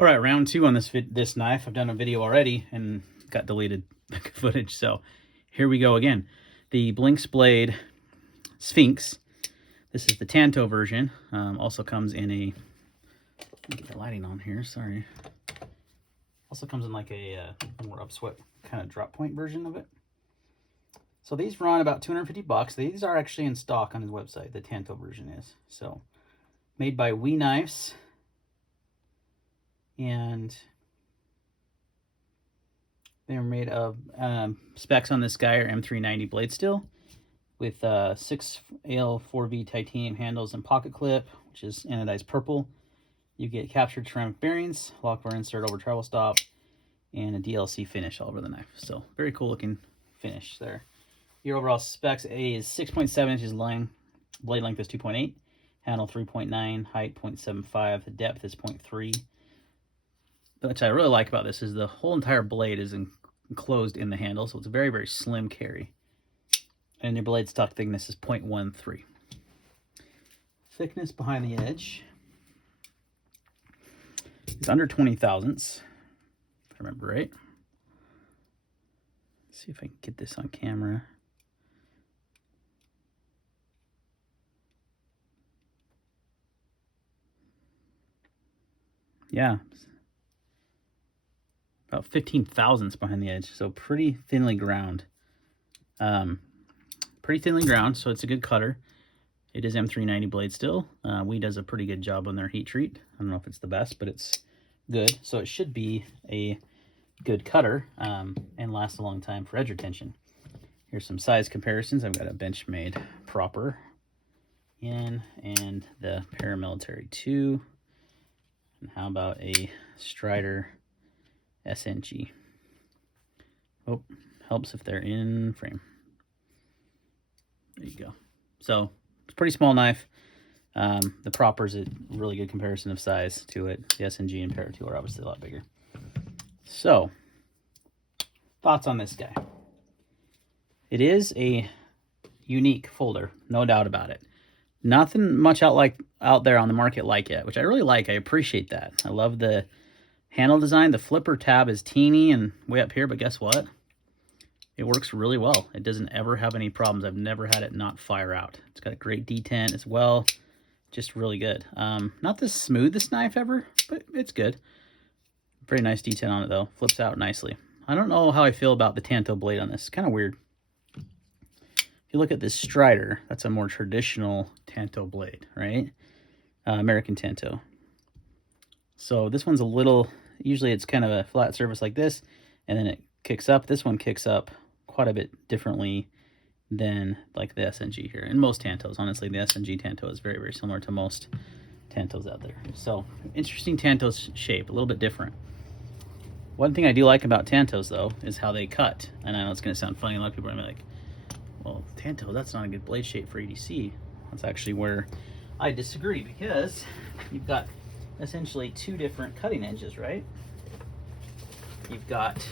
All right, round two on this knife. I've done a video already and got deleted footage, so here we go again. The Blinks Blade Sphinx. This is the Tanto version. Also comes in a, let me get the lighting on here, sorry. Also comes in like a more upswept kind of drop point version of it. So these run about 250 bucks. These are actually in stock on his website, the Tanto version is. So made by We Knives. And they're made of specs on this guy are M390 blade steel with 6L4V titanium handles and pocket clip, which is anodized purple. You get captured ceramic bearings, lock bar insert over travel stop, and a DLC finish all over the knife. So very cool looking finish there. Your overall specs is 6.7 inches long, blade length is 2.8, handle 3.9, height 0.75, the depth is 0.3. Which I really like about this is the whole entire blade is enclosed in the handle, so it's a very, very slim carry. And your blade stock thickness is 0.13. Thickness behind the edge is under 20 thousandths, if I remember right. Let's see if I can get this on camera. Yeah. About 15 thousandths behind the edge, so pretty thinly ground. Pretty thinly ground, so it's a good cutter. It is M390 blade steel. We does a pretty good job on their heat treat. I don't know if it's the best, but it's good. So it should be a good cutter and last a long time for edge retention. Here's some size comparisons. I've got a Benchmade proper in and the Paramilitary 2. And how about a Strider SNG? Oh, helps if they're in frame. There you go. So it's a pretty small knife. The proper is a really good comparison of size to it. The SNG and Para 2 are obviously a lot bigger. So, thoughts on this guy. It is a unique folder, no doubt about it. Nothing much out there on the market like it, which I really like. I appreciate that. I love the handle design. The flipper tab is teeny and way up here, but guess what? It works really well. It doesn't ever have any problems. I've never had it not fire out. It's got a great detent as well. Just really good. Not the smoothest knife ever, but it's good. Very nice detent on it though. Flips out nicely. I don't know how I feel about the Tanto blade on this. It's kind of weird. If you look at this Strider, that's a more traditional Tanto blade, right? American Tanto. So this one's a little, usually it's kind of a flat surface like this, and then it kicks up. This one kicks up quite a bit differently than like the SNG here. And most Tantos, honestly, the SNG Tanto is very, very similar to most Tantos out there. So interesting Tanto's shape, a little bit different. One thing I do like about Tantos though is how they cut. And I know it's gonna sound funny, a lot of people are gonna be like, well, Tanto, that's not a good blade shape for EDC. That's actually where I disagree, because you've got essentially two different cutting edges, right? You've got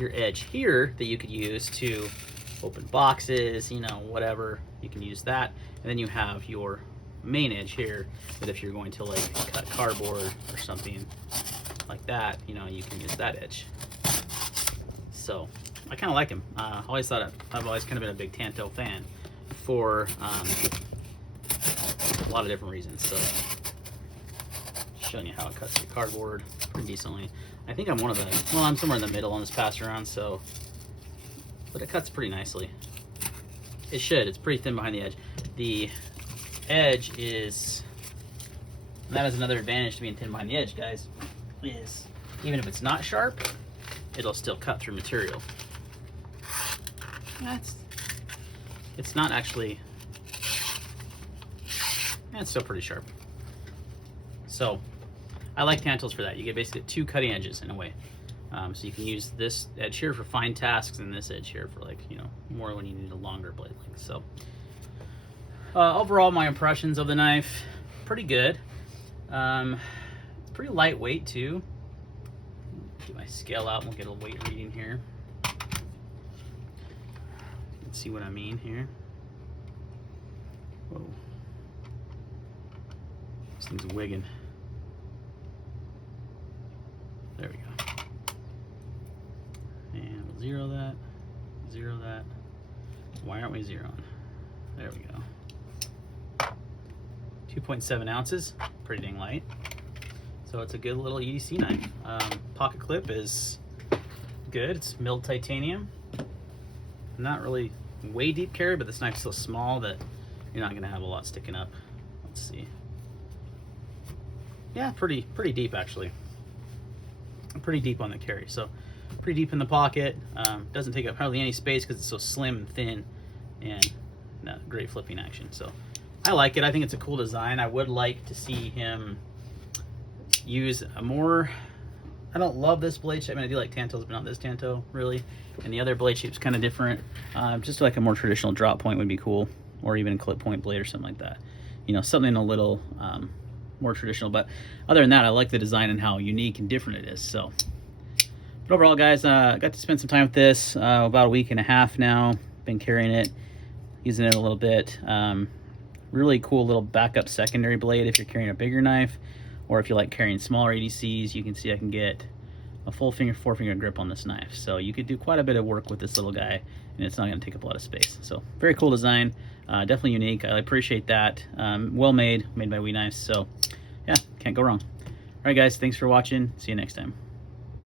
your edge here that you could use to open boxes, you know, whatever, you can use that. And then you have your main edge here that if you're going to like cut cardboard or something like that, you know, you can use that edge. So I kind of like him. I've always kind of been a big Tanto fan for a lot of different reasons. So showing you how it cuts the cardboard pretty decently. I think I'm one of the, well, I'm somewhere in the middle on this pass around, so, but it cuts pretty nicely. It should, it's pretty thin behind the edge. The edge is, and that is another advantage to being thin behind the edge, guys, is even if it's not sharp, it'll still cut through material. It's not actually, it's still pretty sharp. So I like Tantos for that. You get basically two cutting edges in a way. So you can use this edge here for fine tasks and this edge here for, like, you know, more when you need a longer blade length. So overall, my impressions of the knife, pretty good. Pretty lightweight too. Get my scale out and we'll get a weight reading here. You can see what I mean here. Whoa. This thing's wigging. There we go. And we'll zero that, zero that. Why aren't we zeroing? There we go. 2.7 ounces, pretty dang light. So it's a good little EDC knife. Pocket clip is good. It's milled titanium. Not really way deep carry, but this knife's so small that you're not gonna have a lot sticking up. Let's see. Yeah, pretty deep actually. Pretty deep on the carry. So pretty deep in the pocket. Doesn't take up hardly any space because it's so slim and thin, and great flipping action. So I like it. I think it's a cool design. I would like to see him use a more, I don't love this blade shape. I mean, I do like Tantos, but not this Tanto really. And the other blade shape's kind of different. Just like a more traditional drop point would be cool, or even a clip point blade or something like that. You know, something a little more traditional. But other than that, I like the design and how unique and different it is. So, but overall, guys, got to spend some time with this about a week and a half now. Been carrying it, using it a little bit. Really cool little backup secondary blade if you're carrying a bigger knife, or if you like carrying smaller EDCs. You can see I can get a full finger, 4-finger grip on this knife. So you could do quite a bit of work with this little guy, and it's not going to take up a lot of space. So very cool design, definitely unique. I appreciate that. Well made by We Knives. So yeah, can't go wrong. All right, guys, thanks for watching. See you next time.